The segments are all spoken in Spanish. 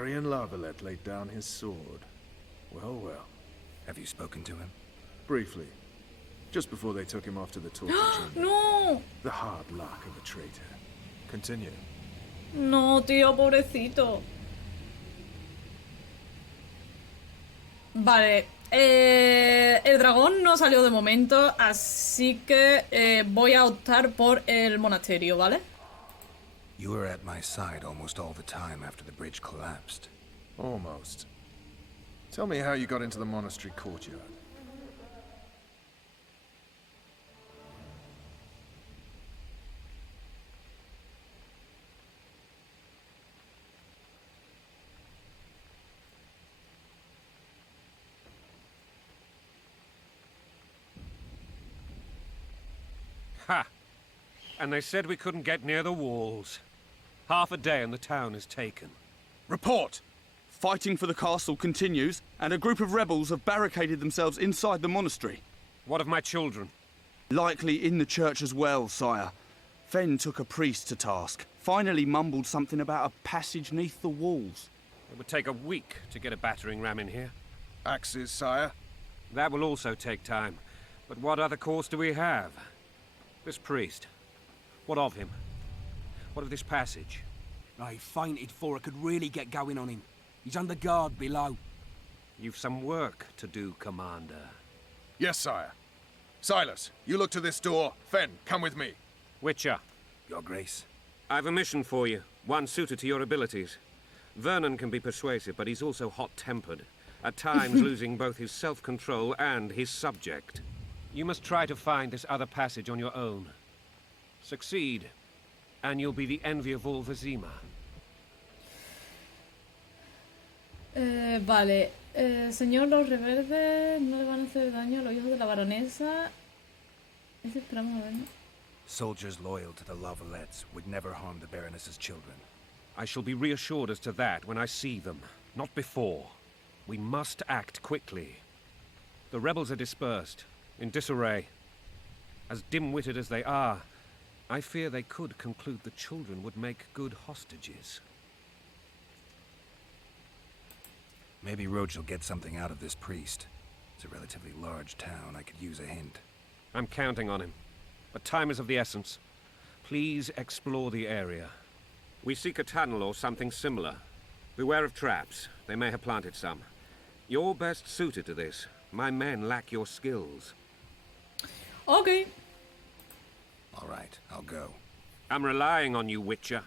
Arian Larvalet laid down his sword. Well, well. Have you spoken to him? Briefly. Just before they took him off to the torture chamber. No, The hard luck of a traitor. Continue. no, tío, pobrecito. Vale, el dragón no salió de momento, así que voy a optar por el monasterio, ¿vale? You were at my side almost all the time after the bridge collapsed. Almost. Tell me how you got into the monastery courtyard. Ha! And they said we couldn't get near the walls. Half a day and the town is taken. Report! Fighting for the castle continues, and a group of rebels have barricaded themselves inside the monastery. What of my children? Likely in the church as well, sire. Fen took a priest to task. Finally mumbled something about a passage neath the walls. It would take a week to get a battering ram in here. Axes, sire? That will also take time. But what other course do we have? This priest. What of him? What of this passage? I fainted before I could really get going on him. He's under guard below. You've some work to do, Commander. Yes, sire. Silas, you look to this door. Fen, come with me. Witcher, Your Grace. I've a mission for you, one suited to your abilities. Vernon can be persuasive, but he's also hot-tempered, at times losing both his self-control and his subject. You must try to find this other passage on your own. Succeed, and you'll be the envy of all Vizima. Vale, señor, los reverdes no le van a hacer daño a los hijos de la baronesa. Ese esperamos a ver, ¿no? Soldiers loyal to the Lavalets would never harm the Baroness's children. I shall be reassured as to that when I see them, not before. We must act quickly. The rebels are dispersed, in disarray. As dim-witted as they are, I fear they could conclude the children would make good hostages. Maybe Roach will get something out of this priest. It's a relatively large town. I could use a hint. I'm counting on him. But time is of the essence. Please explore the area. We seek a tunnel or something similar. Beware of traps. They may have planted some. You're best suited to this. My men lack your skills. Ok. All right, I'll go. I'm relying on you, Witcher.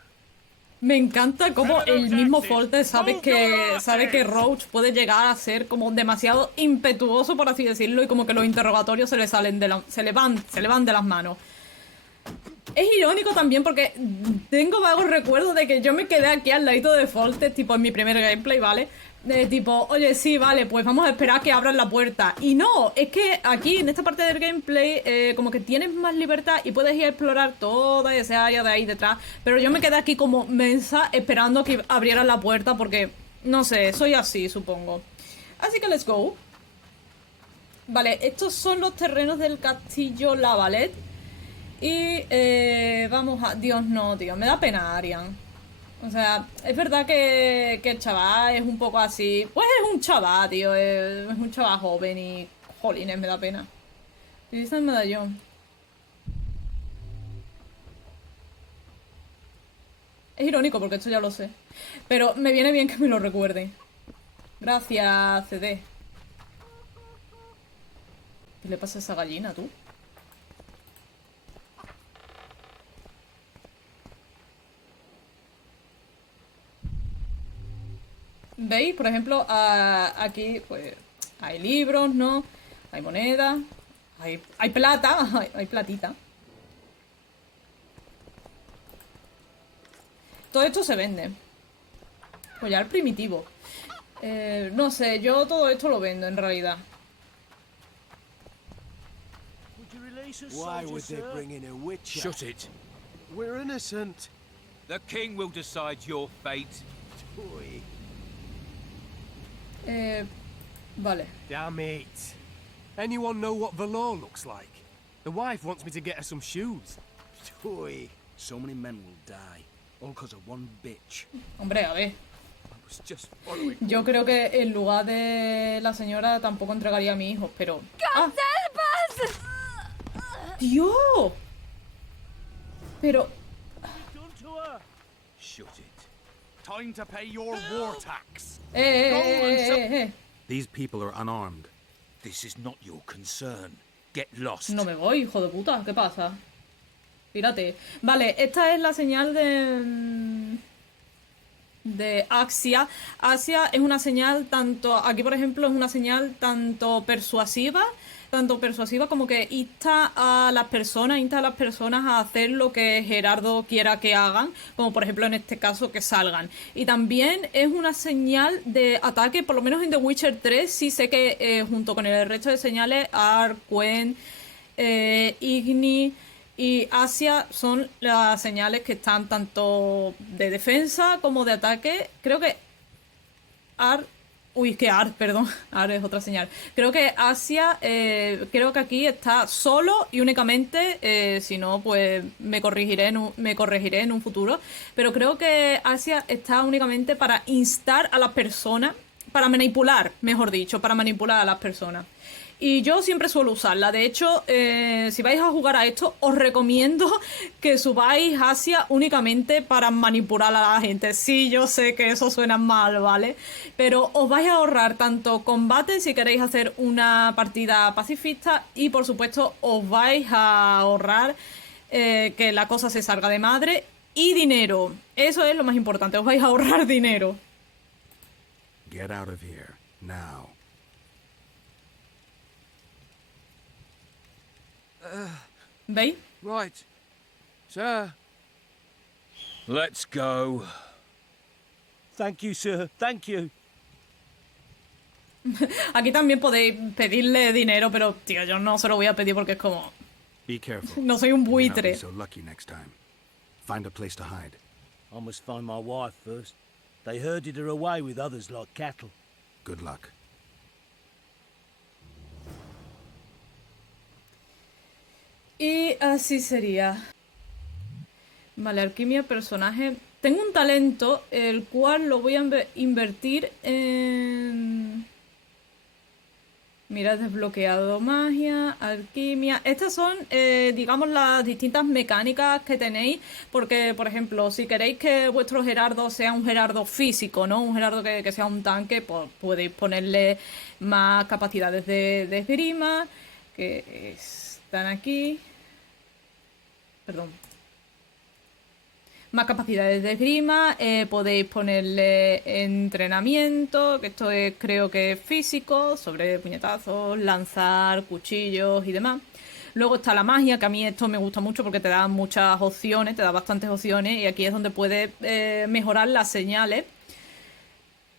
Me encanta cómo el mismo Foltest sabe que Roach puede llegar a ser como demasiado impetuoso, por así decirlo, y como que los interrogatorios se le van de las manos. Es irónico también porque tengo vagos recuerdos de que yo me quedé aquí al ladito de Foltest, tipo en mi primer gameplay, ¿vale? De tipo, oye, sí, vale, pues vamos a esperar a que abran la puerta. Y no, es que aquí, en esta parte del gameplay, como que tienes más libertad y puedes ir a explorar toda esa área de ahí detrás. Pero yo me quedé aquí como mensa esperando a que abrieran la puerta porque, no sé, soy así, supongo. Así que let's go. Vale, estos son los terrenos del castillo Lavalet. Y, vamos a... Dios, no, tío, me da pena Arian. O sea, es verdad que el chaval es un poco así. Pues es un chaval, tío. Es un chaval joven y... Jolines, me da pena. Utiliza el medallón. Es irónico porque esto ya lo sé. Pero me viene bien que me lo recuerden. Gracias, CD. ¿Qué le pasa a esa gallina, tú? ¿Veis? Por ejemplo, aquí pues hay libros, ¿no? Hay monedas, hay plata, hay platita. Todo esto se vende. Collar primitivo. No sé, yo todo esto lo vendo en realidad. Why would they bring in a witcher? Shut it. We're innocent. The king will decide your fate. Boy. Vale. Damn it. Anyone know what the law looks like? The wife wants me to get her some shoes. Toy. So many men will die, all because of one bitch. Hombre, a ver. was just following. Yo creo que en lugar de la señora tampoco entregaría a mi hijo, pero... ¡Ah! ¡Dios! Pero... Shut it. Time to pay your war tax. These people are unarmed. This is not your concern. Get lost. No me voy, hijo de puta. ¿Qué pasa? Pírate. Vale, esta es la señal de Asia. Asia es una señal tanto... Aquí, por ejemplo, es una señal tanto persuasiva como que insta a las personas a hacer lo que Gerardo quiera que hagan, como por ejemplo en este caso que salgan. Y también es una señal de ataque, por lo menos en The Witcher 3 sí sé que junto con el resto de señales, Quen, Igni y Asia son las señales que están tanto de defensa como de ataque. Creo que perdón, es otra señal. Creo que Asia, creo que aquí está solo y únicamente, si no, pues me corregiré en un futuro. Pero creo que Asia está únicamente para instar a las personas, para manipular, mejor dicho, para manipular a las personas. Y yo siempre suelo usarla. De hecho, si vais a jugar a esto, os recomiendo que subáis Asia únicamente para manipular a la gente. Sí, yo sé que eso suena mal, ¿vale? Pero os vais a ahorrar tanto combate si queréis hacer una partida pacifista y, por supuesto, os vais a ahorrar que la cosa se salga de madre y dinero. Eso es lo más importante, os vais a ahorrar dinero. Get out of here, now. ¿Veis? Right. Sir. Let's go. Thank you, sir. Thank you. Aquí también podéis pedirle dinero, pero, tío, yo no se lo voy a pedir porque es como... Be careful. No soy un You may not be buitre. so lucky next time. Find a place to hide. I must find my wife first. They herded her away with others like cattle. Good luck. Y así sería. Vale, alquimia, personaje. Tengo un talento, el cual lo voy a invertir en... Mira, desbloqueado magia, alquimia. Estas son, digamos, las distintas mecánicas que tenéis. Porque, por ejemplo, si queréis que vuestro Gerardo sea un Gerardo físico, ¿no? Un Gerardo que sea un tanque, pues podéis ponerle más capacidades de esgrima, que están aquí. Perdón. Más capacidades de esgrima, podéis ponerle entrenamiento, que esto es, creo que es físico, sobre puñetazos, lanzar cuchillos y demás. Luego está la magia, que a mí esto me gusta mucho porque te da muchas opciones, te da bastantes opciones, y aquí es donde puedes mejorar las señales.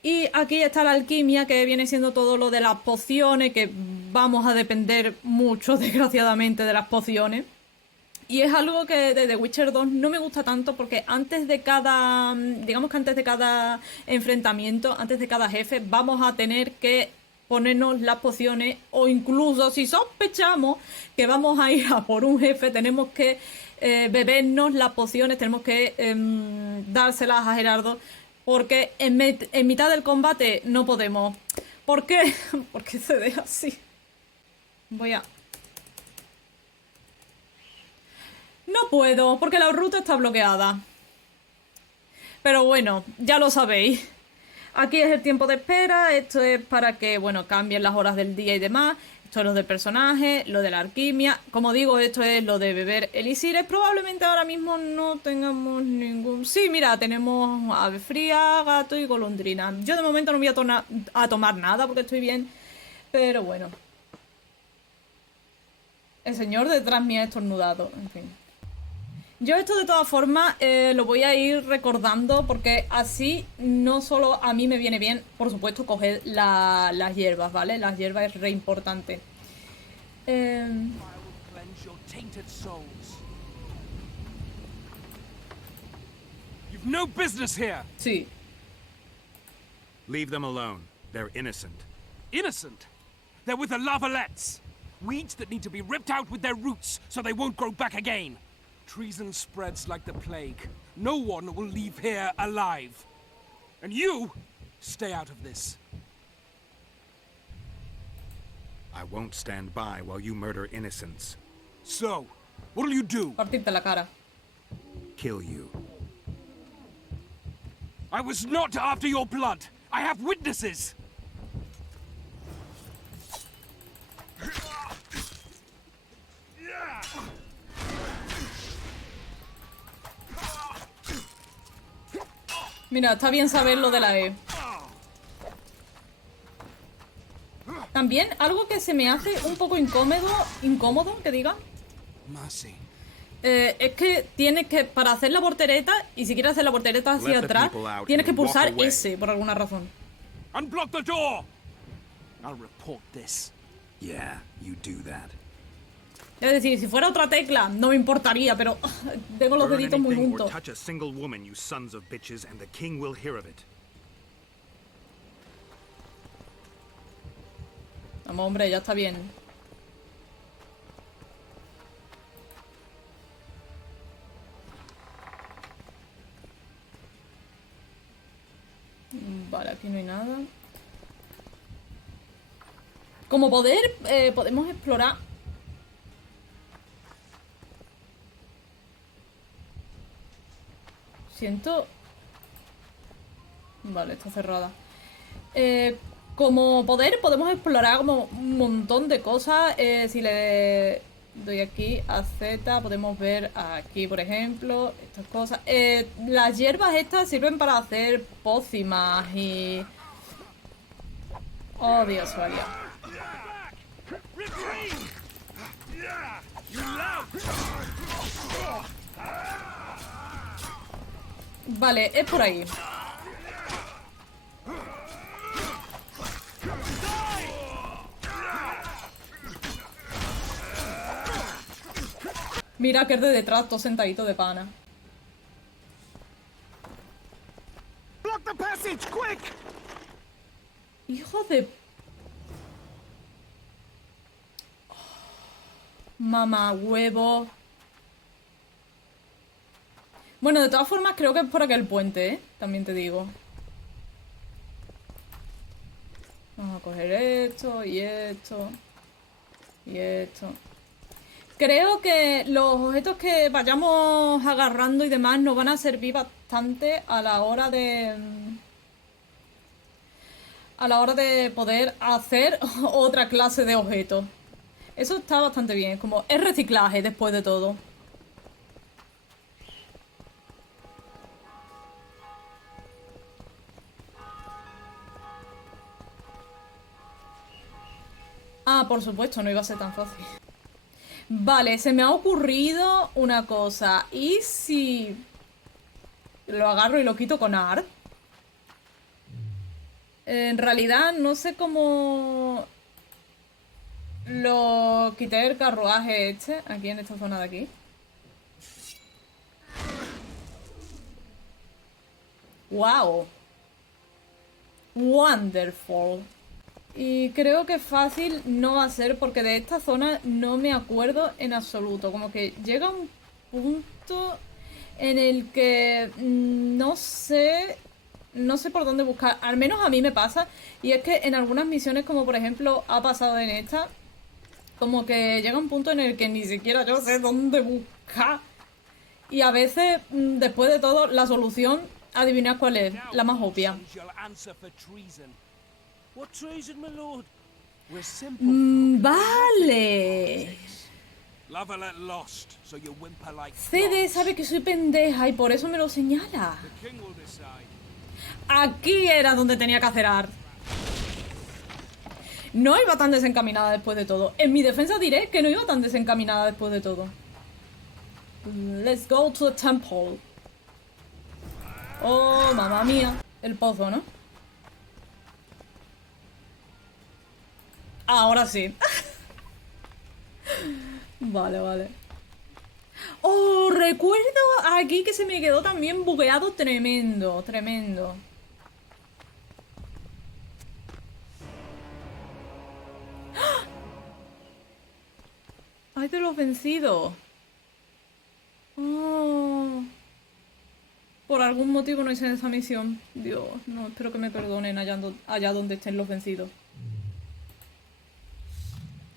Y aquí está la alquimia, que viene siendo todo lo de las pociones, que vamos a depender mucho, desgraciadamente, de las pociones. Y es algo que de The Witcher 2 no me gusta tanto porque antes de cada... Digamos que antes de cada enfrentamiento, antes de cada jefe, vamos a tener que ponernos las pociones, o incluso si sospechamos que vamos a ir a por un jefe, tenemos que bebernos las pociones, tenemos que dárselas a Gerardo, porque en mitad del combate no podemos. ¿Por qué? Porque se deja así. Voy a... No puedo, porque la ruta está bloqueada. Pero bueno, ya lo sabéis. Aquí es el tiempo de espera, esto es para que, bueno, cambien las horas del día y demás. Esto es lo del personaje, lo de la alquimia. Como digo, esto es lo de beber elixires. Probablemente ahora mismo no tengamos ningún... Sí, mira, tenemos ave fría, gato y golondrina. Yo de momento no voy a tomar nada porque estoy bien. Pero bueno. El señor detrás me ha estornudado, en fin. Yo esto de todas formas lo voy a ir recordando porque así no solo a mí me viene bien, por supuesto, coger las hierbas, ¿vale? Las hierbas es re importante. You've no business here. Sí. Leave them alone. They're innocent. Innocent? They're with the lavalettes. Weeds that need to be ripped out with their roots so they won't grow back again. Treason spreads like the plague. No one will leave here alive. And you Stay out of this. I won't stand by while you murder innocents. So, what'll you do? Partirte la cara. Kill you. I was not after your blood. I have witnesses. Mira, está bien saber lo de la E. También algo que se me hace un poco incómodo, que diga, Mercy. es que tienes que, para hacer la voltereta, y si quieres hacer la voltereta hacia atrás, tienes que pulsar S por alguna razón. Unblock the door. I'll report this. Yeah, you do that. Es decir, si fuera otra tecla, no me importaría, pero tengo los Burn deditos muy anything or juntos. touch a single woman, you sons of bitches, and the king will hear of it. Vamos, hombre, ya está bien. Vale, aquí no hay nada. Como poder, podemos explorar. Siento... Vale, está cerrada. Como poder podemos explorar como un montón de cosas. Si le doy aquí a Z, podemos ver aquí, por ejemplo, estas cosas. Las hierbas estas sirven para hacer pócimas y... Oh, Dios, vaya. Vale, es por ahí. Mira que es de detrás, todo sentadito de pana. Block the passage, quick! Hijo de... Mamá huevo. Bueno, de todas formas creo que es por aquel puente, ¿eh? También te digo. Vamos a coger esto y esto. Y esto. Creo que los objetos que vayamos agarrando y demás nos van a servir bastante a la hora de... A la hora de poder hacer otra clase de objetos. Eso está bastante bien, como es reciclaje después de todo. Ah, por supuesto, no iba a ser tan fácil. Vale, se me ha ocurrido una cosa. ¿Y si lo agarro y lo quito con ART? En realidad no sé cómo lo quité el carruaje este, aquí en esta zona de aquí. ¡Wow! Wonderful. Y creo que fácil no va a ser porque de esta zona no me acuerdo en absoluto. Como que llega un punto en el que no sé por dónde buscar. Al menos a mí me pasa. Y es que en algunas misiones, como por ejemplo ha pasado en esta, como que llega un punto en el que ni siquiera yo sé dónde buscar. Y a veces, después de todo, la solución, adivinad cuál es, la más obvia. What treason, my lord? We're simple. Vale. Love lost, so you whimper like CD sabe que soy pendeja y por eso me lo señala. The king will decide. Aquí era donde tenía que hacer art. No iba tan desencaminada después de todo. En mi defensa diré que no iba tan desencaminada después de todo. Let's go to the temple. Oh, mamá mía. El pozo, ¿no? Ahora sí. Vale, vale. Oh, recuerdo aquí que se me quedó también bugueado tremendo, tremendo. ¡Ah! ¡Ay, te los vencido! Oh. Por algún motivo no hice esa misión. Dios, no, espero que me perdonen allá donde estén los vencidos.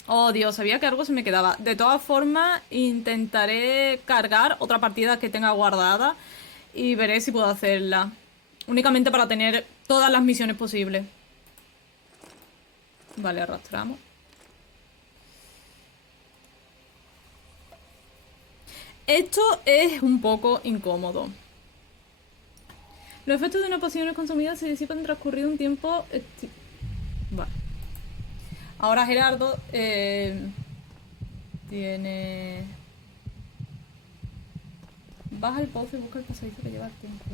Oh, Dios, sabía que algo se me quedaba. De todas formas, intentaré cargar otra partida que tenga guardada y veré si puedo hacerla. Únicamente para tener todas las misiones posibles. Vale, arrastramos. Esto es un poco incómodo. Los efectos de una poción consumida se disipan transcurrido un tiempo... Vale. Ahora Gerardo tiene... Baja el pozo y busca el pasadizo que lleva el tiempo.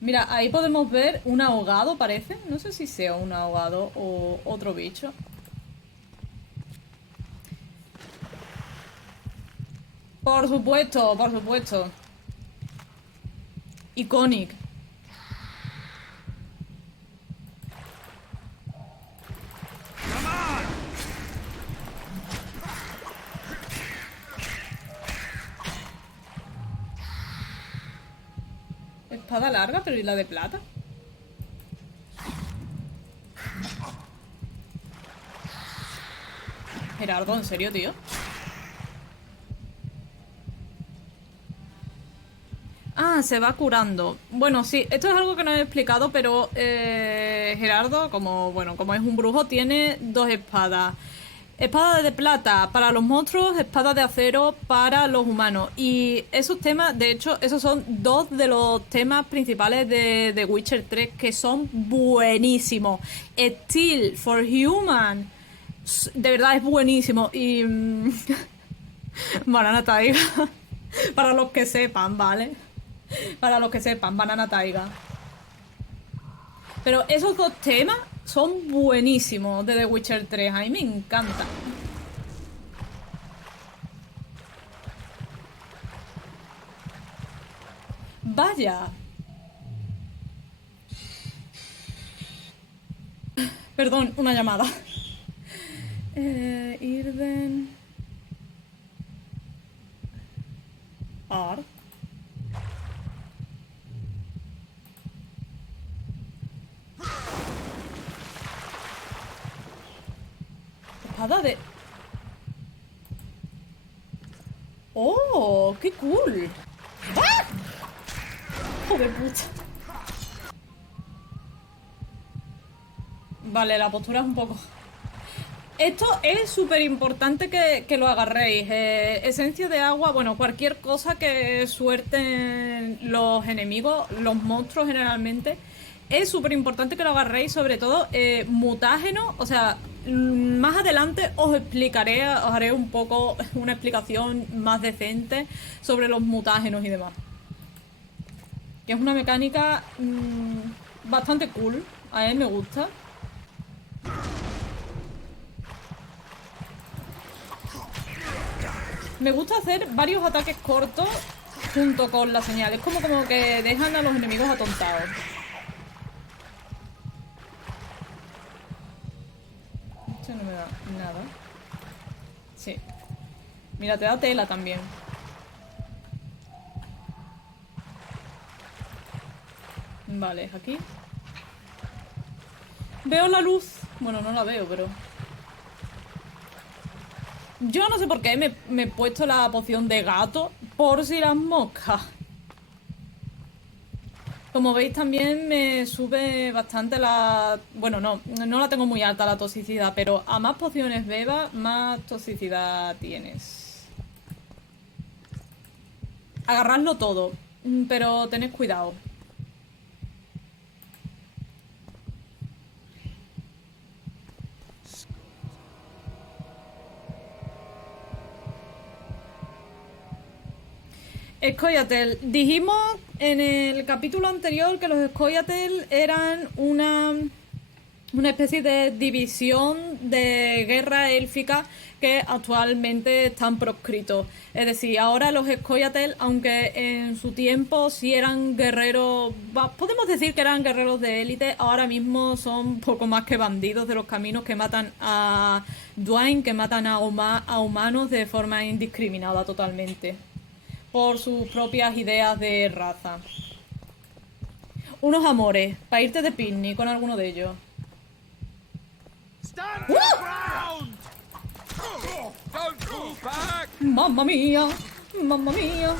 Mira, ahí podemos ver un ahogado, parece. No sé si sea un ahogado o otro bicho. Por supuesto, por supuesto. Iconic. Espada larga, pero ¿y la de plata? Gerardo, ¿en serio, tío? Ah, se va curando. Bueno, sí, esto es algo que no he explicado, pero Gerardo, como es un brujo, tiene dos espadas. Espada de plata para los monstruos, espada de acero para los humanos. Y esos temas, de hecho, esos son dos de los temas principales de Witcher 3 que son buenísimos. Steel for Human, de verdad es buenísimo. Y... Banana Taiga. Para los que sepan, ¿vale? Para los que sepan, Banana Taiga. Pero esos dos temas son buenísimos de The Witcher 3. A mí me encanta. Vaya. Perdón, una llamada. Irden. Ar. Espada de... ¡Oh! ¡Qué cool! ¡Ah! ¡Joder, puta! Vale, la postura es un poco... Esto es súper importante que lo agarréis. Esencia de agua, bueno, cualquier cosa que suelten los enemigos, los monstruos generalmente, es súper importante que lo agarréis, sobre todo mutágeno. O sea, más adelante os explicaré, os haré un poco una explicación más decente sobre los mutágenos y demás. Que es una mecánica bastante cool, a mí me gusta. Me gusta hacer varios ataques cortos junto con la señal. Es como que dejan a los enemigos atontados. Esto no me da nada. Sí. Mira, te da tela también. Vale, es aquí. Veo la luz. Bueno, no la veo, pero... Yo no sé por qué me he puesto la poción de gato por si las moscas. Como veis también me sube bastante la... Bueno, no la tengo muy alta la toxicidad, pero a más pociones bebas, más toxicidad tienes. Agarradlo todo, pero tened cuidado. Scoia'tael. Dijimos en el capítulo anterior que los Scoia'tael eran una especie de división de guerra élfica que actualmente están proscritos. Es decir, ahora los Scoia'tael, aunque en su tiempo sí eran guerreros, podemos decir que eran guerreros de élite, ahora mismo son poco más que bandidos de los caminos que matan a Dwayne, que matan a humanos de forma indiscriminada totalmente. por sus propias ideas de raza. Unos amores, para irte de picnic con alguno de ellos. ¡Mamma mía! ¡Mamma mía!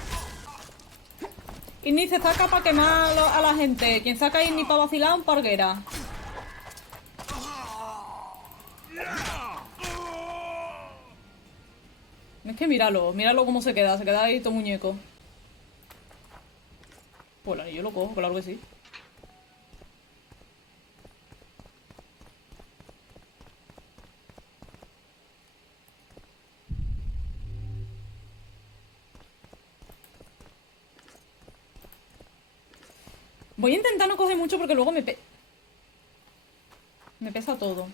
Inni se saca para quemar a la gente. Quien saca a Inni para vacilar, un parguera. Es que míralo cómo se queda ahí todo muñeco. Pues el anillo lo cojo, claro que sí. Voy a intentar no coger mucho porque luego me pesa todo.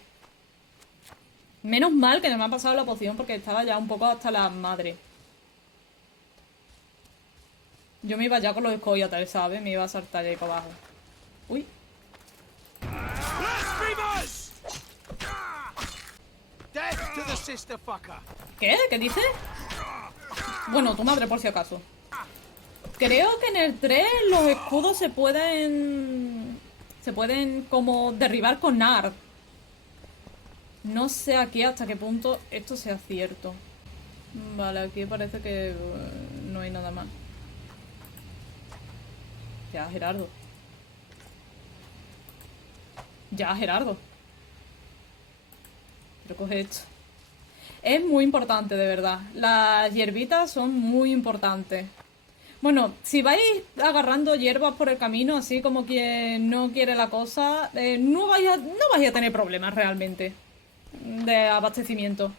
Menos mal que no me ha pasado la poción porque estaba ya un poco hasta la madre. Yo me iba ya con los escoyatales, ¿sabes? Me iba a saltar ahí para abajo. Uy. ¿Qué? ¿Qué dice? Bueno, tu madre por si acaso. Creo que en el 3 los escudos se pueden como derribar con NAR. No sé aquí hasta qué punto esto sea cierto. Vale, aquí parece que no hay nada más. Ya, Gerardo. Ya, Gerardo. Pero coge esto. Es muy importante, de verdad. Las hierbitas son muy importantes. Bueno, si vais agarrando hierbas por el camino, así como quien no quiere la cosa, no vais a tener problemas realmente de abastecimiento.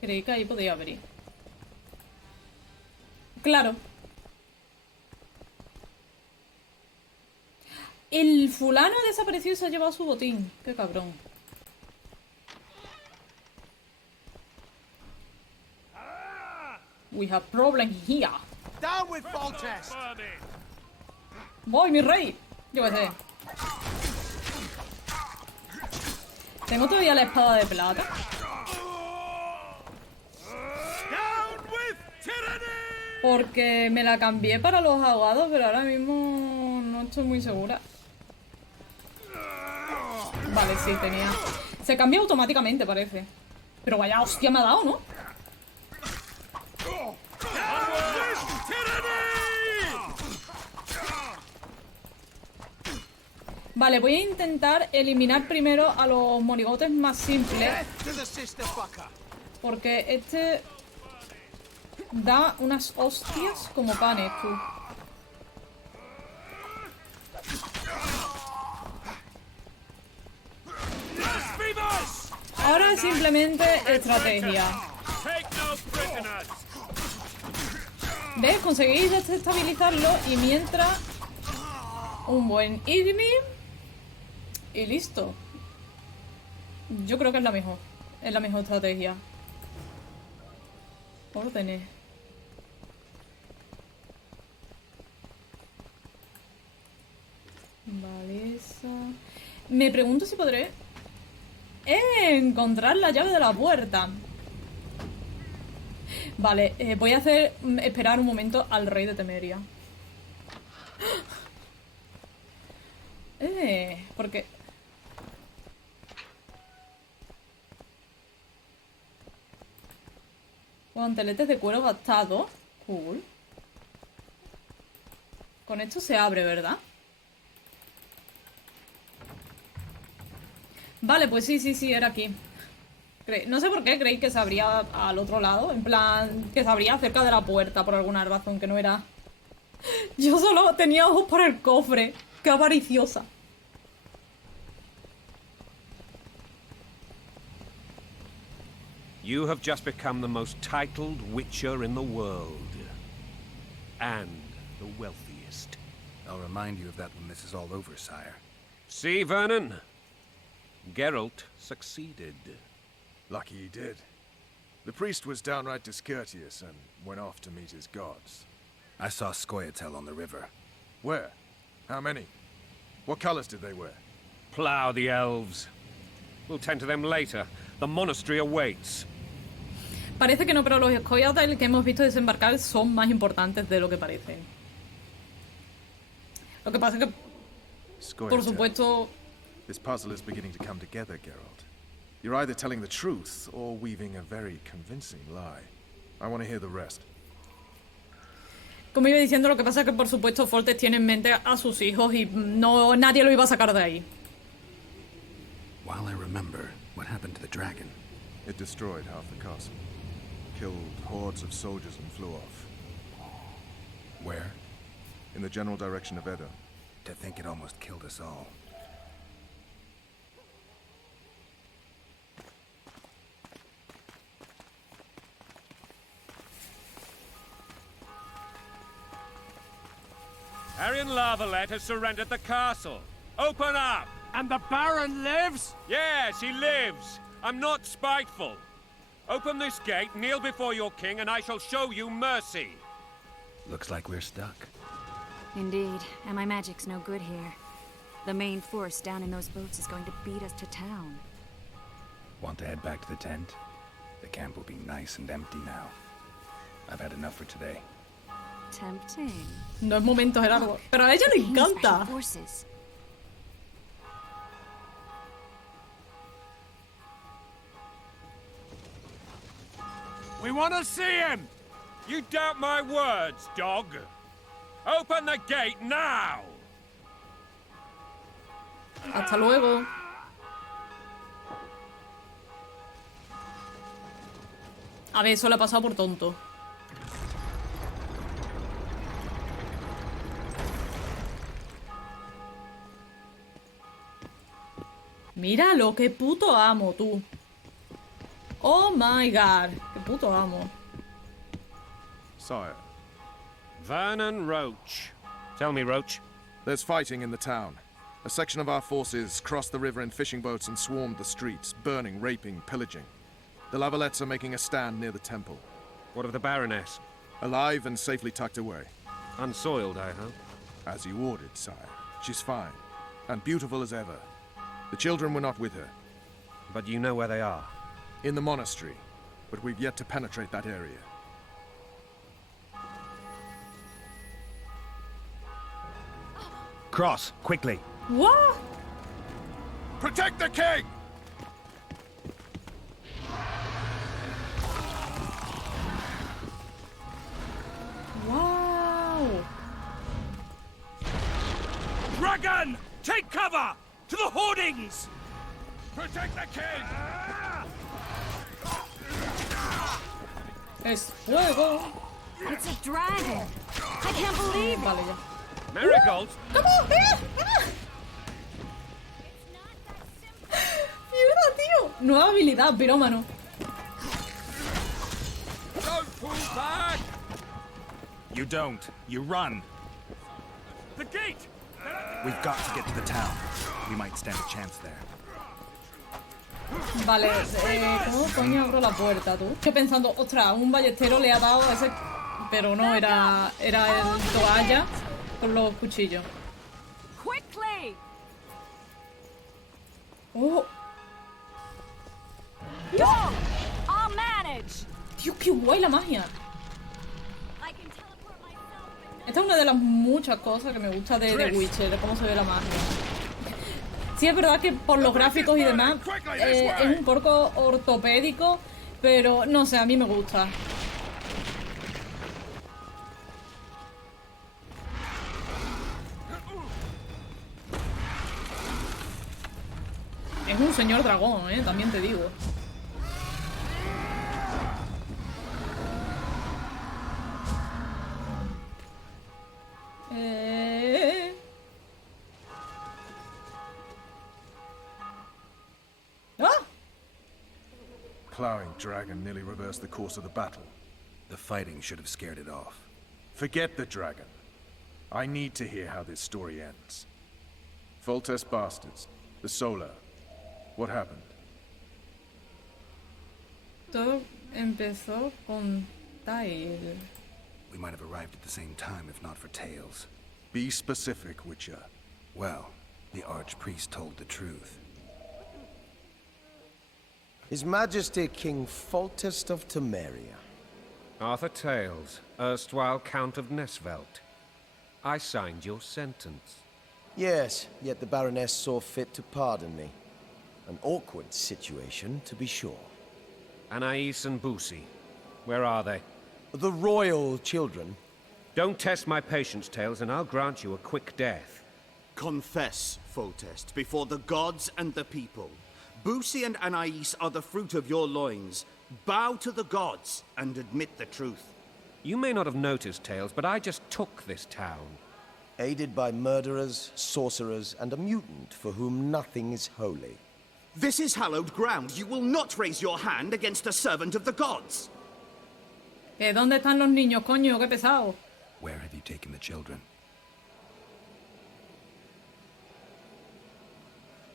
Creí que ahí podía abrir. Claro. El fulano ha desaparecido y se ha llevado su botín. Qué cabrón. We have problem here. Down with Foltest. Voy, mi rey. Yo qué sé. Tengo todavía la espada de plata. Porque me la cambié para los ahogados, pero ahora mismo no estoy muy segura. Vale, sí, tenía. Se cambia automáticamente, parece. Pero vaya hostia me ha dado, ¿no? Vale, voy a intentar eliminar primero a los monigotes más simples. Porque este da unas hostias como panes, tú. Ahora es simplemente estrategia. ¿Ves? Conseguís desestabilizarlo y mientras un buen Igni y listo. Yo creo que es la mejor. Es la mejor estrategia. Órdenes. Vale, esa. Me pregunto si podré encontrar la llave de la puerta. Vale, voy a hacer esperar un momento al rey de Temeria. Porque guanteletes de cuero gastado. Cool. Con esto se abre, ¿verdad? Vale, pues sí, era aquí. No sé por qué creí que se abría al otro lado. En plan, que se abría cerca de la puerta por alguna razón, que no era. Yo solo tenía ojos para el cofre. ¡Qué avariciosa! You have just become the most titled witcher in the world. And the wealthiest. I'll remind you of that when this is all over, sire. See, Vernon? Geralt succeeded. Lucky he did. The priest was downright discourteous and went off to meet his gods. I saw Scoia'tael on the river. Where? How many? What colors did they wear? Plough the elves. We'll tend to them later. The monastery awaits. Parece que no, pero los Scoia'tael que hemos visto desembarcar son más importantes de lo que parecen. Lo que pasa es que, por supuesto... This puzzle is beginning to come together, Geralt. You're either telling the truth or weaving a very convincing lie. I want to hear the rest. Como iba diciendo, lo que pasa es que, por supuesto, Foltest tiene en mente a sus hijos y no, nadie lo iba a sacar de ahí. While I remember, what happened to the dragon? It destroyed half the castle. Killed hordes of soldiers and flew off. Where? In the general direction of Edo. To think it almost killed us all. Arian Lavalet has surrendered the castle. Open up! And the Baron lives? Yes, he lives. I'm not spiteful. Open this gate, kneel before your king, and I shall show you mercy. Looks like we're stuck. Indeed, and my magic's no good here. The main force down in those boats is going to beat us to town. Want to head back to the tent? The camp will be nice and empty now. I've had enough for today. Tempting. No es momento, Gerardo. Pero a ella le encanta. We want to see him! You doubt my words, dog. Open the gate now! Hasta luego. A ver, eso le ha pasado por tonto. Míralo, qué puto amo, tú. Oh my god, qué puto amo. Sire, Vernon Roach. Tell me, Roach. there's fighting in the town. A section of our forces crossed the river in fishing boats and swarmed the streets, burning, raping, pillaging. The Lavalets are making a stand near the temple. What of the Baroness? Alive and safely tucked away. Unsoiled, I hope. As you ordered, sire. She's fine, and beautiful as ever. The children were not with her. But you know where they are. In the monastery, but we've yet to penetrate that area. Cross, quickly. What? Protect the king! Wow. Dragon! Take cover! To the hoardings! Protect the king! Es fuego. It's a dragon! I can't believe it! Vale, ya. Marigolds! ¿Cómo? ¡Mierda, tío! Nueva habilidad, pirómano. Don't pull back! You don't. You run. The gate! We've got to get to the town. We might stand a chance there. Vale, ¿cómo coño abro la puerta, tú? Estoy pensando, ostras, un ballestero le ha dado a ese... Pero no, era el toalla con los cuchillos. Quickly! ¡Oh! Go! I'll manage! ¡Tío, qué guay la magia! Esta es una de las muchas cosas que me gusta de The Witcher, de cómo se ve la magia. Sí, es verdad que por los gráficos y demás es un poco ortopédico, pero no sé, a mí me gusta. Es un señor dragón, también te digo. ¡Ah! Plowing dragon nearly reversed the course of the battle. The fighting should have scared it off. Forget the dragon. I need to hear how this story ends. Foltest bastards. The Solar. What happened? Todo empezó con Tail. We might have arrived at the same time if not for Tails. Be specific, Witcher. Well, the archpriest told the truth. His Majesty King Foltest of Temeria. Arthur Tales, erstwhile Count of Nesvelt. I signed your sentence. Yes, yet the Baroness saw fit to pardon me. An awkward situation, to be sure. Anais and Boosie, where are they? The royal children. Don't test my patience, Tales, and I'll grant you a quick death. Confess, Foltest, before the gods and the people. Boosie and Anais are the fruit of your loins. Bow to the gods and admit the truth. You may not have noticed, Tales, but I just took this town. Aided by murderers, sorcerers, and a mutant for whom nothing is holy. This is hallowed ground. You will not raise your hand against a servant of the gods. ¿Dónde están los niños, coño? Qué pesado. Where have you taken the children?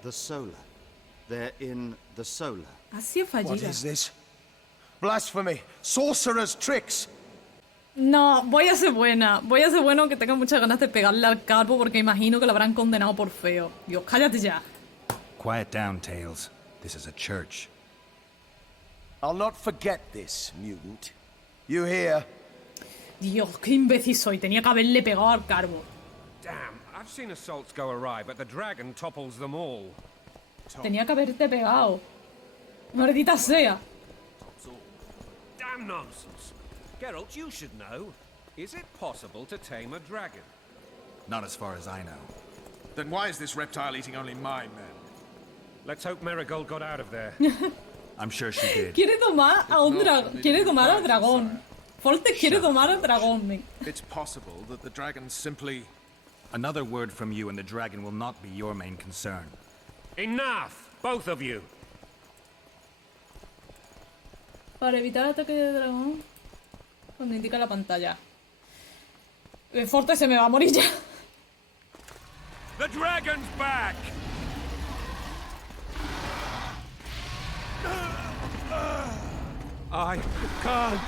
The Solar. They're in the Solar. Así es fallida. What is this? Blasphemy! Sorcerer's tricks! No, voy a ser buena. Voy a ser bueno que tenga muchas ganas de pegarle al calvo porque imagino que lo habrán condenado por feo. Dios, cállate ya. Quiet down, Tales. This is a church. I'll not forget this, mutant. You hear? Dios, qué imbécil soy. Tenía que haberle pegado al calvo. Damn, I've seen assaults go awry, but the dragon topples them all. Tenía que haberte pegado. Maldita sea. Damn nonsense. Geralt, you should know. Is it possible to tame a dragon? Not as far as I know. Then why is this reptile eating only my men? Let's hope Marigold got out of there. I'm sure she did. Quiere tomar a un dragón. Quiere tomar al dragón. Foltest quiere tomar al dragón. It's possible that the dragon simply... Another word from you and the dragon will not be your main concern. Enough! Both of you! Para evitar el ataque de dragón, cuando indica la pantalla. Foltest se me va a morir ya. The dragon's back! I can't.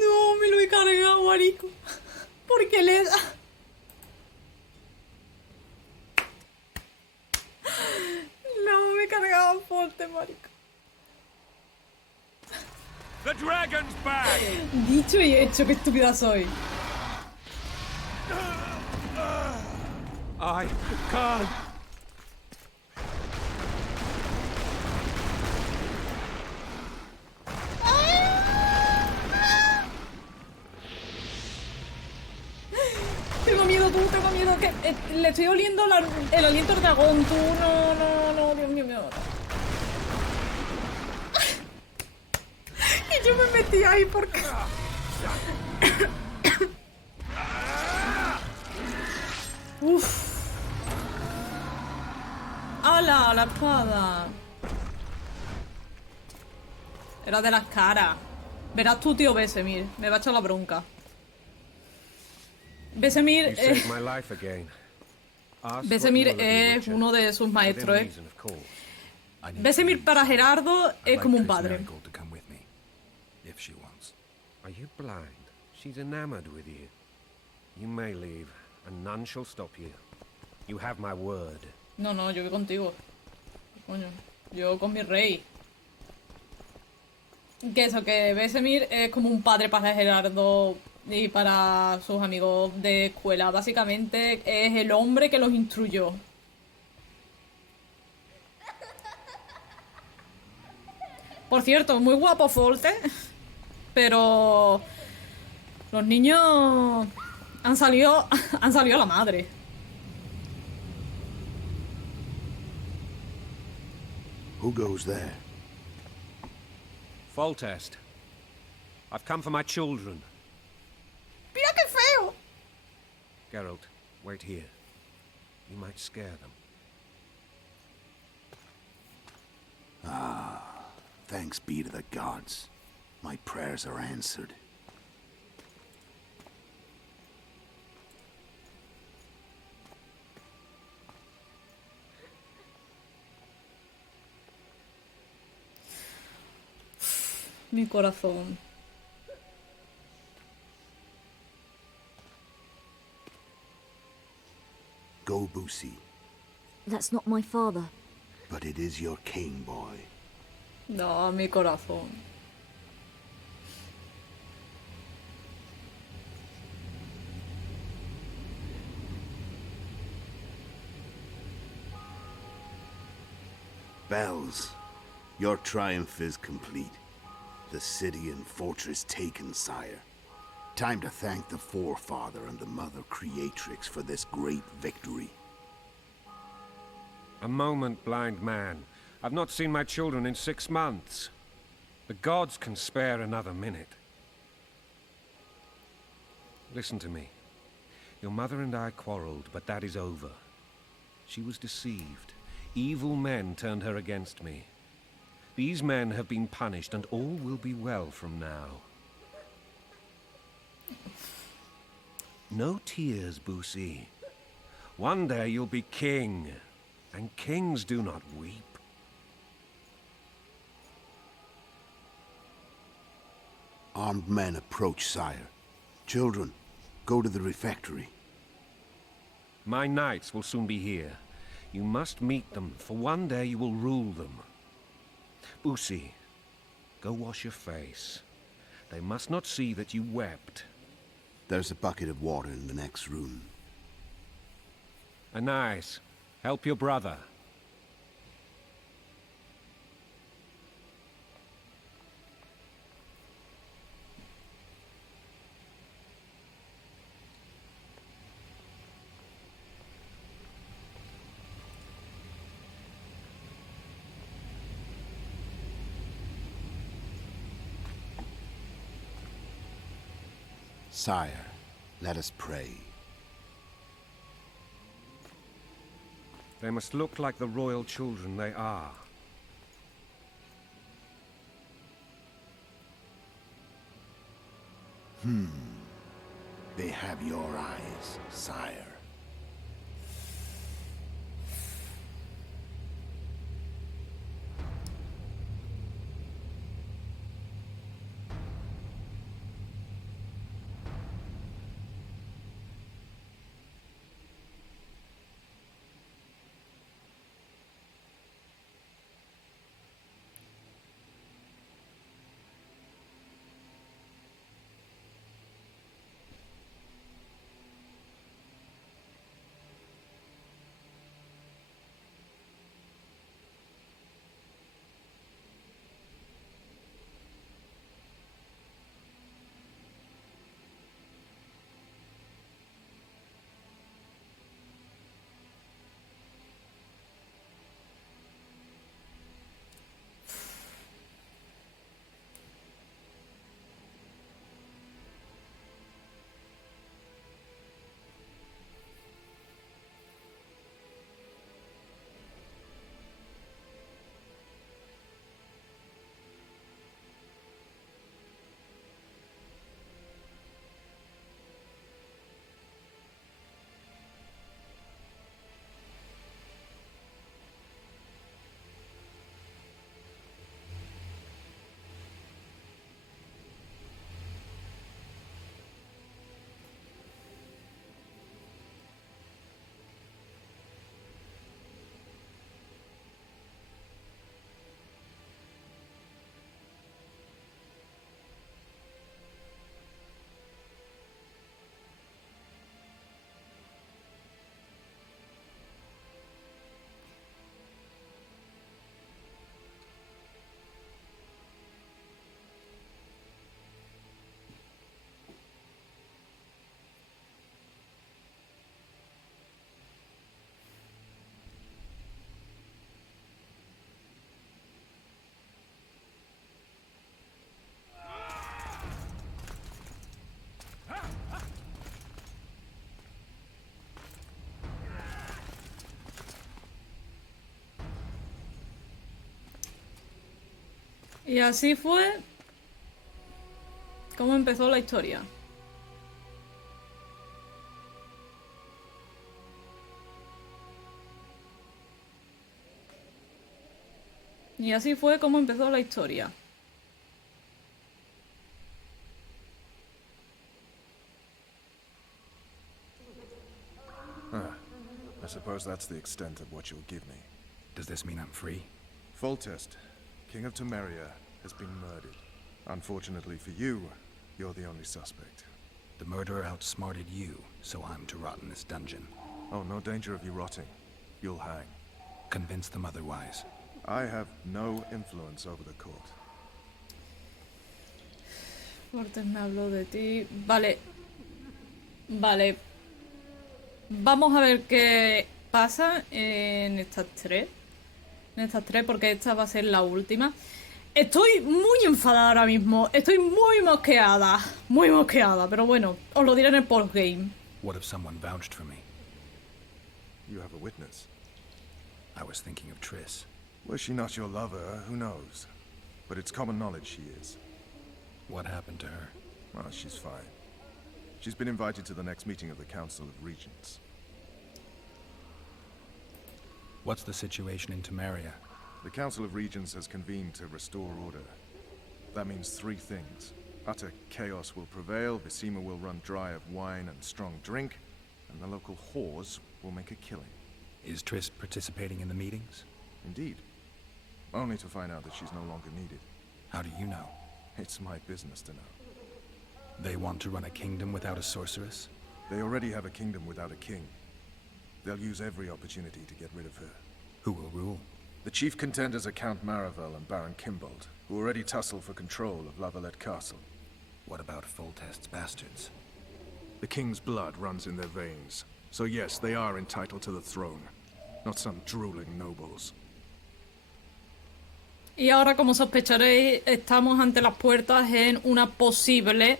No, me lo he cargado, marico. ¿Por qué le da? No, me he cargado fuerte, marico. The dragon's back! Dicho y hecho, qué estúpida soy. I can't. Tengo miedo, tú, tengo miedo. Que le estoy oliendo el aliento al dragón, tú. No, no, no, Dios mío, mío. Y yo me metí ahí porque... Uff. ¡Hala! La espada. Era de las caras. Verás tú, tío Vesemir. Me va a echar la bronca. Vesemir... Vesemir es uno de sus maestros, ¿eh? Vesemir para Gerardo es como un padre. Are you blind? She's enamored with you. You may leave, and none shall stop you. You have my word. No, no, yo voy contigo. Coño, yo con mi rey. Que eso, que Vesemir es como un padre para Gerardo y para sus amigos de escuela. Básicamente es el hombre que los instruyó. Por cierto, muy guapo Foltest, pero los niños han salido a la madre. Who goes there? Foltest. I've come for my children. ¡Mira qué feo! Geralt, wait here. You might scare them. Ah, thanks be to the gods. My prayers are answered. Mi corazón. Go, Boosie. That's not my father. But it is your king, boy. No, mi corazón. Bells, your triumph is complete. The city and fortress taken, sire. Time to thank the Forefather and the Mother Creatrix for this great victory. A moment, blind man. I've not seen my children in 6 months. The gods can spare another minute. Listen to me. Your mother and I quarreled, but that is over. She was deceived. Evil men turned her against me. These men have been punished, and all will be well from now. No tears, Boosie. One day you'll be king, and kings do not weep. Armed men approach, sire. Children, go to the refectory. My knights will soon be here. You must meet them, for one day you will rule them. Boosie, go wash your face. They must not see that you wept. There's a bucket of water in the next room. Anais, help your brother. Sire, let us pray. They must look like the royal children they are. They have your eyes, sire. Y así fue como empezó la historia. Y así fue como empezó la historia. I suppose that's the extent of what you'll give me. Does this mean I'm free? Foltest, King of Temeria, has been murdered. Unfortunately for you, you're the only suspect. The murderer outsmarted you, so I'm to rot in this dungeon. Oh, no danger of you rotting. You'll hang. Convince them otherwise. I have no influence over the court. Cortés me habló de ti. Vale. Vale. Vamos a ver qué pasa en estas tres. En estas tres, porque esta va a ser la última. Estoy muy enfadada ahora mismo. Estoy muy mosqueada. Muy mosqueada, pero bueno, os lo diré en el postgame. What if someone vouched for me? You have a witness. I was thinking of Triss. Was she not your lover? Who knows? But it's common knowledge she is. What happened to her? Well, she's fine. She's been invited to the next meeting of the Council of Regents. What's the situation in Temeria? The Council of Regents has convened to restore order. That means three things. Utter chaos will prevail, Visima will run dry of wine and strong drink, and the local whores will make a killing. Is Triss participating in the meetings? Indeed. Only to find out that she's no longer needed. How do you know? It's my business to know. They want to run a kingdom without a sorceress? They already have a kingdom without a king. They'll use every opportunity to get rid of her. Who will rule? The chief contenders are Count Maravel and Baron Kimbold, who already tussle for control of Lavalette Castle. What about Foltest's bastards? The king's blood runs in their veins, so yes, they are entitled to the throne. Not some drooling nobles. Y ahora, como sospecharéis, estamos ante las puertas en una posible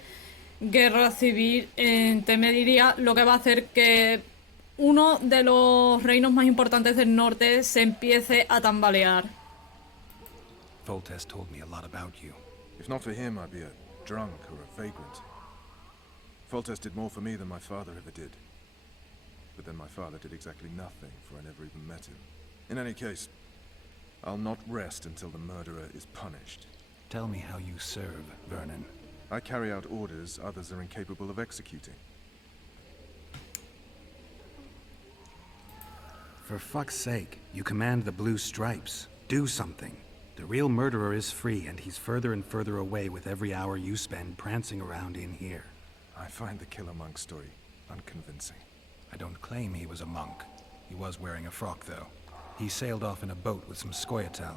guerra civil en Temeria, lo que va a hacer que uno de los reinos más importantes del norte se empiece a tambalear. Foltest told me a lot about you. If not for him, I'd be a drunk or a vagrant. Foltest did more for me than my father ever did. But then my father did exactly nothing, for I never even met him. In any case, I'll not rest until the murderer is punished. Tell me how you serve, Vernon. I carry out orders others are incapable of executing. For fuck's sake, you command the Blue Stripes. Do something. The real murderer is free, and he's further and further away with every hour you spend prancing around in here. I find the Killer Monk story unconvincing. I don't claim he was a monk. He was wearing a frock, though. He sailed off in a boat with some Scoia'tael.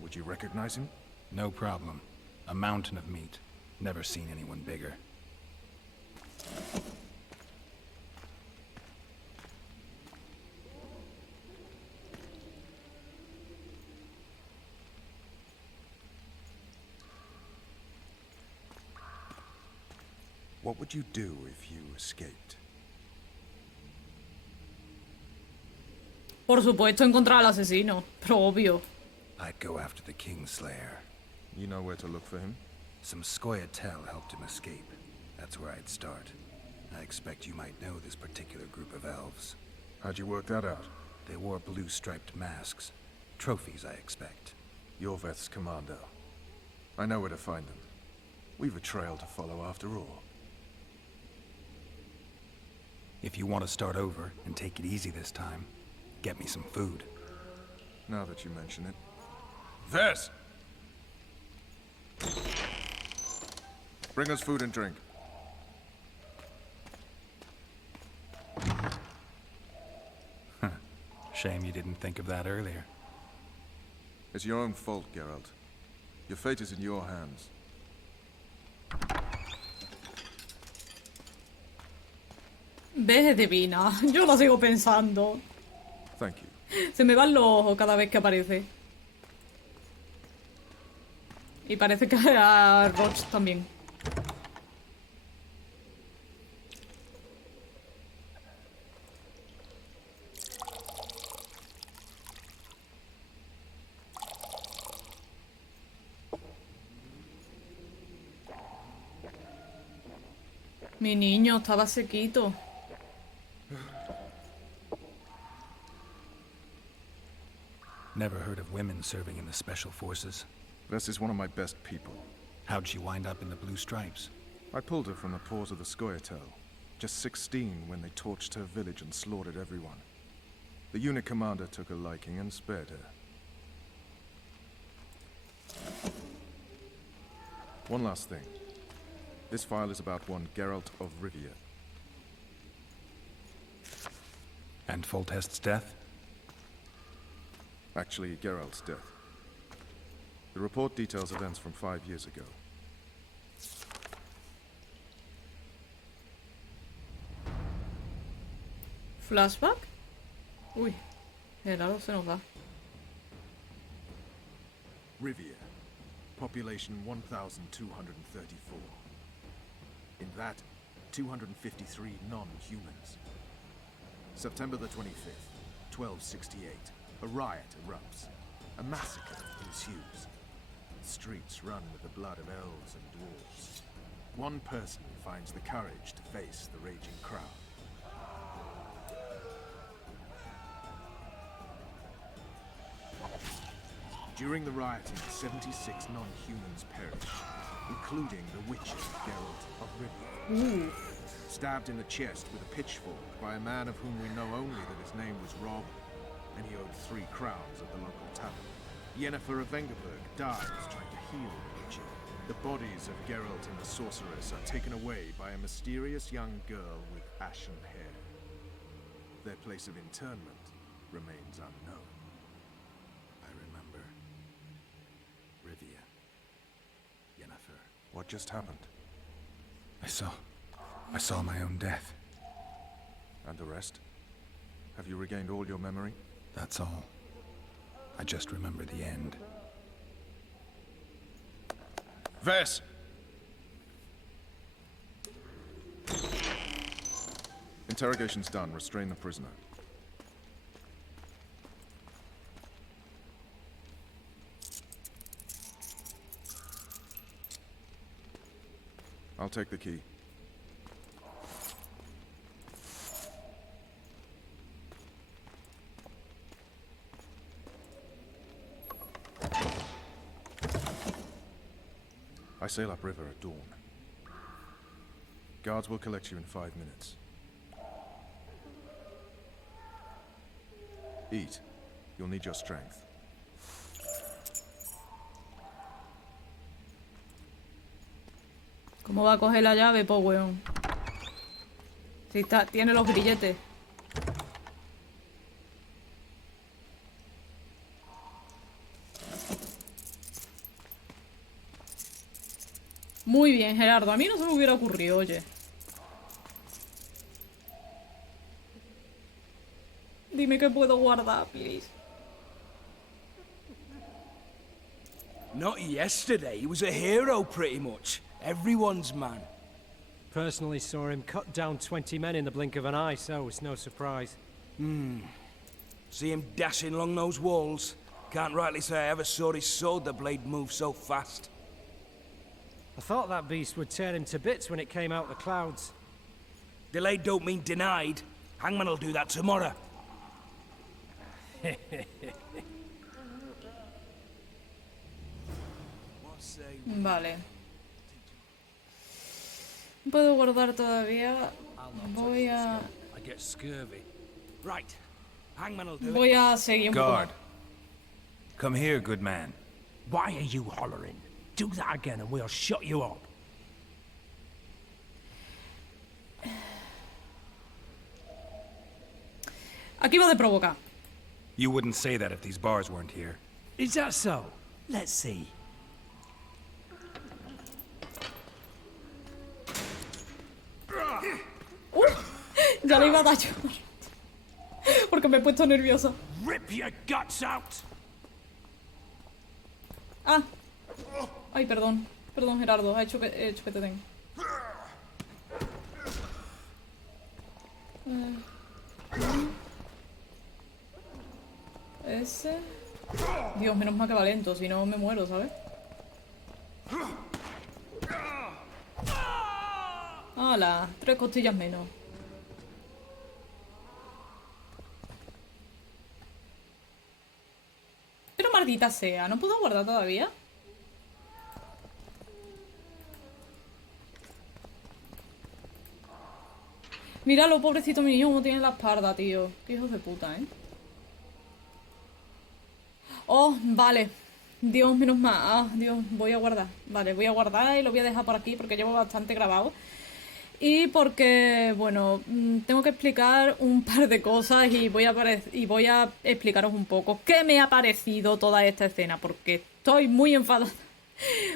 Would you recognize him? No problem. A mountain of meat. Never seen anyone bigger. What would you do if you escaped? Por supuesto, encontrar al asesino, pero obvio. I'd go after the Kingslayer. You know where to look for him? Some Scoia'tael helped him escape. That's where I'd start. I expect you might know this particular group of elves. How'd you work that out? They wore blue-striped masks. Trophies, I expect. Yorveth's commando. I know where to find them. We've a trail to follow after all. If you want to start over and take it easy this time, get me some food. Now that you mention it. Vess! Bring us food and drink. Shame you didn't think of that earlier. It's your own fault, Geralt. Your fate is in your hands. Ves, divina. Yo la sigo pensando. Thank you. Se me van los ojos cada vez que aparece. Y parece que a Roach también. Mi niño estaba sequito. Never heard of women serving in the Special Forces. Vess is one of my best people. How'd she wind up in the Blue Stripes? I pulled her from the paws of the Scoia'tael. Just 16 when they torched her village and slaughtered everyone. The unit commander took a liking and spared her. One last thing. This file is about one Geralt of Rivia. And Foltest's death? Actually, Geralt's death. The report details events from 5 years ago. ¿Flashback? Uy, Gerardo se nos va. Rivia. Population 1,234. In that, 253 non-humans. September the 25th, 1268. A riot erupts. A massacre ensues. The streets run with the blood of elves and dwarves. One person finds the courage to face the raging crowd. During the rioting, 76 non-humans perished, including the witcher Geralt of Rivia. Stabbed in the chest with a pitchfork by a man of whom we know only that his name was Rob, and he owed 3 crowns at the local tavern. Yennefer of Vengerberg dies trying to heal the witcher. The bodies of Geralt and the sorceress are taken away by a mysterious young girl with ashen hair. Their place of internment remains unknown. I remember. Rivia. Yennefer. What just happened? I saw my own death. And the rest? Have you regained all your memory? That's all. I just remember the end. Ves! Interrogation's done. Restrain the prisoner. I'll take the key. I sail upriver at dawn. Guards will collect you in 5 minutes. Eat. You'll need your strength. ¿Cómo va a coger la llave, po, weón? Si está, tiene los grilletes. Muy bien, Gerardo. A mí no se me hubiera ocurrido, oye. Dime que puedo guardar, please. Not yesterday. He was a hero, pretty much. Everyone's man. Personally saw him cut down 20 men in the blink of an eye, so it's no surprise. See him dashing along those walls. Can't rightly say I ever saw his sword the blade move so fast. I thought that beast would tear him to bits when it came out the clouds. Delayed don't mean denied. Hangman'll do that tomorrow. Vale. Puedo guardar todavía. Voy a... I get scurvy. Right. Hangman'll do Voy a seguir un poco. Guard. Come here, good man. Why are you hollering? Do that again and we'll shut you up. Aquí va de provocar. You wouldn't say that if these bars weren't here. Is that so? Let's see. Ya le iba a dar yo. Porque me he puesto nerviosa. Rip your guts out. Ah. Ay, perdón. Perdón, Gerardo. He hecho que te den. Ese. Dios, menos mal que va lento, si no me muero, ¿sabes? ¡Hala! 3 costillas menos. Pero maldita sea, ¿no puedo guardar todavía? Míralo, pobrecito mi niño, cómo tiene la espalda, tío. Qué hijos de puta, ¿eh? Oh, vale. Dios, menos mal. Ah, Dios, voy a guardar. Vale, voy a guardar y lo voy a dejar por aquí porque llevo bastante grabado. Y porque, bueno, tengo que explicar un par de cosas y voy a explicaros un poco qué me ha parecido toda esta escena, porque estoy muy enfadada.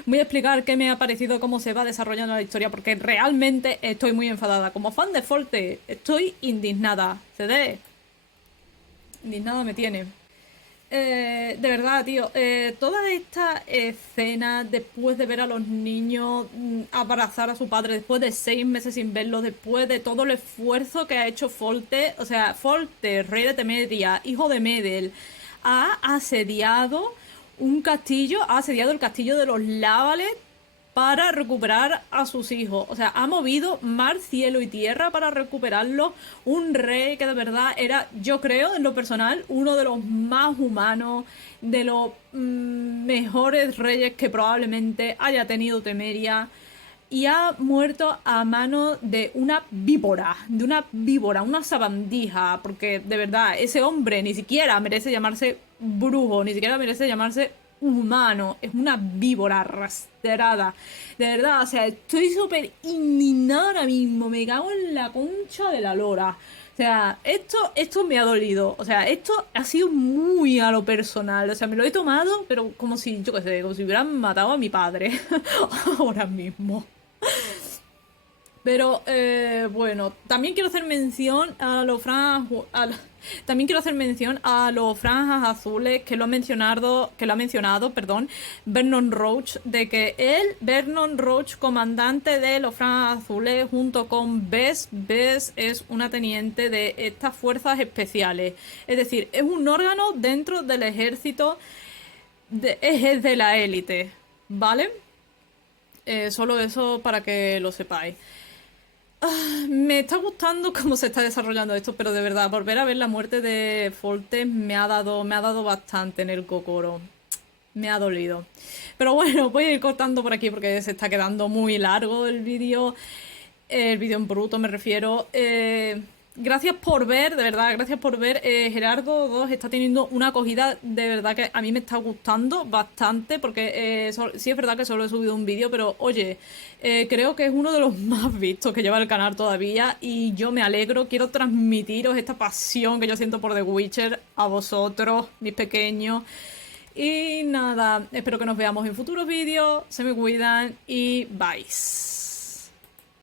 Voy a explicar qué me ha parecido, cómo se va desarrollando la historia, porque realmente estoy muy enfadada. Como fan de Forte, estoy indignada. CD. Indignada me tiene. De verdad, tío, toda esta escena, después de ver a los niños abrazar a su padre, después de 6 meses sin verlo, después de todo el esfuerzo que ha hecho Forte, o sea, Forte, rey de Temeria, hijo de Medel, ha asediado un castillo, ha asediado el castillo de los Lávales para recuperar a sus hijos. O sea, ha movido mar, cielo y tierra para recuperarlo. Un rey que de verdad era, yo creo, en lo personal, uno de los más humanos, de los mejores reyes que probablemente haya tenido Temeria. Y ha muerto a mano de una víbora, una sabandija, porque de verdad, ese hombre ni siquiera merece llamarse brujo, ni siquiera merece llamarse humano, es una víbora arrastrada. De verdad, o sea, estoy súper indignada ahora mismo, me cago en la concha de la lora. O sea, esto me ha dolido, o sea, esto ha sido muy a lo personal, o sea, me lo he tomado, pero como si, yo qué sé, como si hubieran matado a mi padre ahora mismo. Pero, bueno, también quiero hacer mención a los también quiero hacer mención a los franjas azules que lo ha mencionado, Vernon Roach, de que Vernon Roach, comandante de los franjas azules, junto con Bess es una teniente de estas fuerzas especiales. Es decir, es un órgano dentro del ejército, es de la élite, ¿vale? Solo eso para que lo sepáis. Me está gustando cómo se está desarrollando esto, pero de verdad, volver a ver la muerte de Forte me ha dado bastante en el cocoro. Me ha dolido. Pero bueno, voy a ir cortando por aquí porque se está quedando muy largo el vídeo. El vídeo en bruto me refiero. Gracias por ver, de verdad, gracias por ver. Gerardo 2 está teniendo una acogida de verdad que a mí me está gustando bastante, porque sí es verdad que solo he subido un vídeo, pero oye, creo que es uno de los más vistos que lleva el canal todavía y yo me alegro, quiero transmitiros esta pasión que yo siento por The Witcher a vosotros, mis pequeños. Y nada, espero que nos veamos en futuros vídeos, se me cuidan y bye.